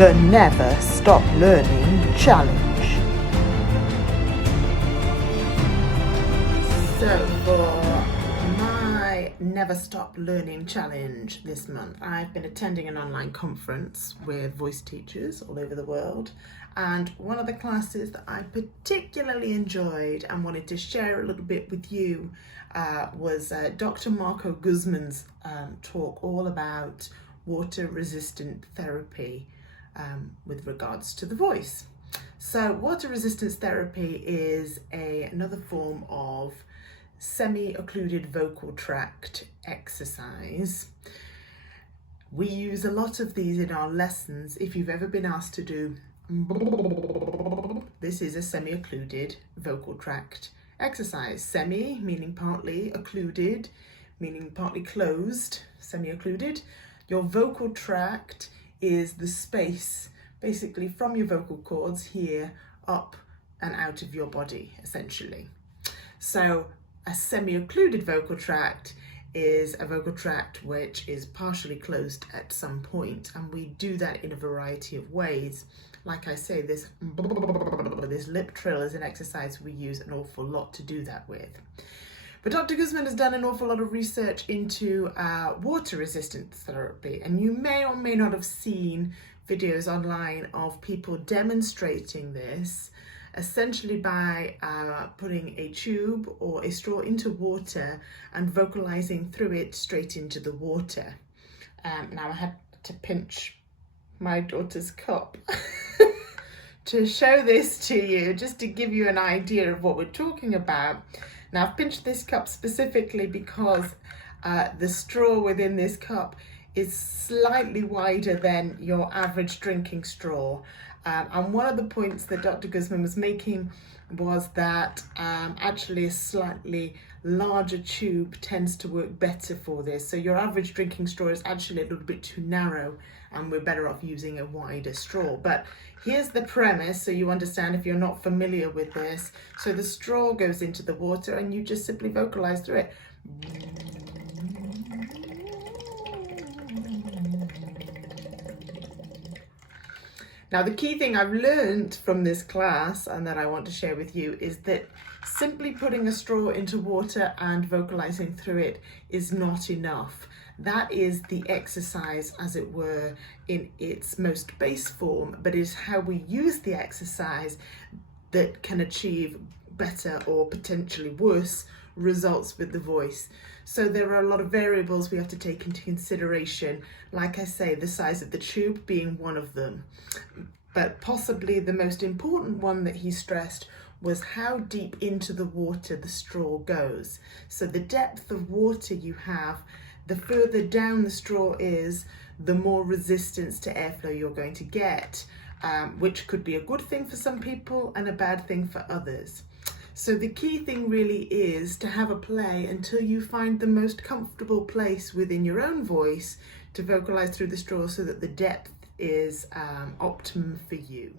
The Never Stop Learning Challenge. So for my Never Stop Learning Challenge this month, I've been attending an online conference with voice teachers all over the world, and one of the classes that I particularly enjoyed and wanted to share a little bit with you was Dr. Marco Guzman's talk all about water-resistant therapy with regards to the voice. So water resistance therapy is another form of semi-occluded vocal tract exercise. We use a lot of these in our lessons. If you've ever been asked to do this, is a semi-occluded vocal tract exercise. Semi meaning partly, occluded meaning partly closed, semi-occluded. Your vocal tract is the space basically from your vocal cords here up and out of your body, essentially. So a semi-occluded vocal tract is a vocal tract which is partially closed at some point, and we do that in a variety of ways. Like I say, this lip trill is an exercise we use an awful lot to do that with. But Dr. Guzman has done an awful lot of research into water resistant therapy, and you may or may not have seen videos online of people demonstrating this essentially by putting a tube or a straw into water and vocalizing through it straight into the water. Now I had to pinch my daughter's cup to show this to you, just to give you an idea of what we're talking about. Now I've pinched this cup specifically because the straw within this cup is slightly wider than your average drinking straw. And one of the points that Dr. Guzman was making was that actually a slightly larger tube tends to work better for this. So your average drinking straw is actually a little bit too narrow, and we're better off using a wider straw. But here's the premise, so you understand if you're not familiar with this. So the straw goes into the water and you just simply vocalize through it. Now, the key thing I've learned from this class and that I want to share with you is that simply putting a straw into water and vocalizing through it is not enough. That is the exercise, as it were, in its most base form, but it's how we use the exercise that can achieve better or potentially worse results with the voice. So there are a lot of variables we have to take into consideration. Like I say, the size of the tube being one of them. But possibly the most important one that he stressed was how deep into the water the straw goes. So the depth of water you have, the further down the straw is, the more resistance to airflow you're going to get, which could be a good thing for some people and a bad thing for others. So the key thing really is to have a play until you find the most comfortable place within your own voice to vocalize through the straw so that the depth is optimum for you.